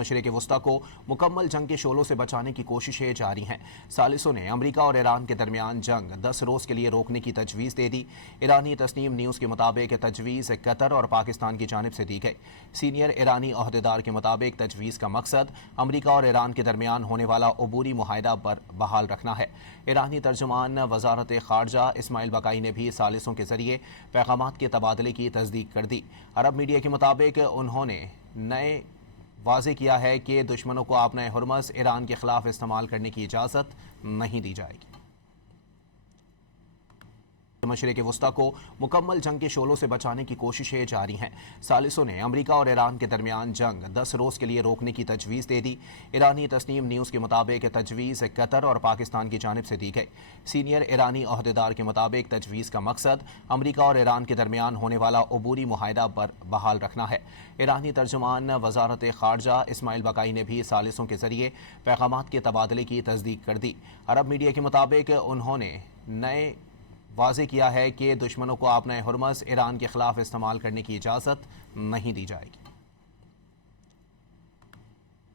مشرق وسطی کو مکمل جنگ کے شعلوں سے بچانے کی کوششیں جاری ہیں۔ ثالثوں نے امریکہ اور ایران کے درمیان جنگ 10 روز کے لیے روکنے کی تجویز دے دی۔ ایرانی تسنیم نیوز کے مطابق تجویز قطر اور پاکستان کی جانب سے دی گئی۔ سینئر ایرانی عہدیدار کے مطابق تجویز کا مقصد امریکہ اور ایران کے درمیان ہونے والا عبوری معاہدہ پر بحال رکھنا ہے۔ ایرانی ترجمان وزارت خارجہ اسماعیل بقائی نے بھی ثالثوں کے ذریعے پیغامات کے تبادلے کی تصدیق کر دی۔ عرب میڈیا کے مطابق انہوں نے نئے واضح کیا ہے کہ دشمنوں کو اپنا ہرمز ایران کے خلاف استعمال کرنے کی اجازت نہیں دی جائے گی۔ مشرق وسطی کو مکمل جنگ کے شعلوں سے بچانے کی کوششیں جاری ہیں۔ ثالثوں نے امریکہ اور ایران کے درمیان جنگ 10 روز کے لیے روکنے کی تجویز دے دی۔ ایرانی تسنیم نیوز کے مطابق تجویز قطر اور پاکستان کی جانب سے دی گئی۔ سینئر ایرانی عہدیدار کے مطابق تجویز کا مقصد امریکہ اور ایران کے درمیان ہونے والا عبوری معاہدہ پر بحال رکھنا ہے۔ ایرانی ترجمان وزارت خارجہ اسماعیل بقائی نے بھی ثالثوں کے ذریعے پیغامات کے تبادلے کی تصدیق کر دی۔ عرب میڈیا کے مطابق انہوں نے نئے واضح کیا ہے کہ دشمنوں کو اپنا ہرمز ایران کے خلاف استعمال کرنے کی اجازت نہیں دی جائے گی۔